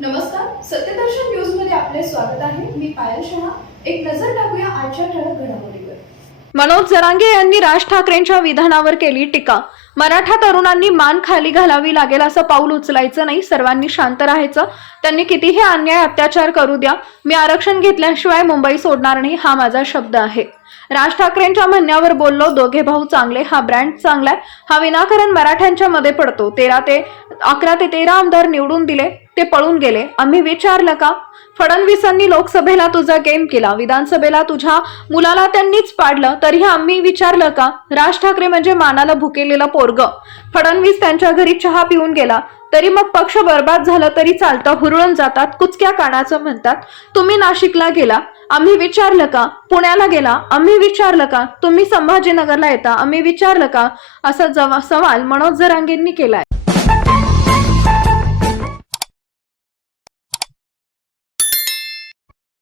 नमस्कार सत्यदर्शन न्यूजमध्ये आपले स्वागत आहे. मी पायल शहा. एक नजर टाकूया आजच्या ठळक घडामोडीवर. मनोज जरांगे यांनी राज ठाकरेंच्या विधानावर केली टीका. मराठा तरुणांनी मान खाली घालावी लागेल असं पाऊल उचलायचं नाही सर्वांनी शांत राहायचं. त्यांनी कितीही अन्याय अत्याचार करू द्या मी आरक्षण घेतल्याशिवाय मुंबई सोडणार नाही हा माझा शब्द आहे. राज ठाकरेंच्या म्हणण्यावर बोललो दोघे भाऊ चांगले हा ब्रँड चांगलाय. हा विनाकारण मराठ्यांच्या मध्ये पडतो. तेरा ते अकरा ते तेरा आमदार निवडून दिले ते पळून गेले. आम्ही विचारलं का? फडणवीसांनी लोकसभेला तुझा गेम केला. विधानसभेला तुझ्या मुलाला त्यांनीच पाडलं. तरीही आम्ही विचारलं का? राज ठाकरे म्हणजे मानाला भुकेलेलं पोरग. फडणवीस त्यांच्या घरी चहा पिऊन गेला. तरी मग पक्ष बर्बाद झालं तरी चालतं. हुरळून जातात. कुचक्या कानाचं म्हणतात. तुम्ही नाशिकला गेला. आम्ही विचारलं का? पुण्याला गेला. आम्ही विचारलं का? तुम्ही संभाजीनगरला येता. आम्ही विचारलं का? असा जवा- सवाल मनोज जरांगेंनी केलाय.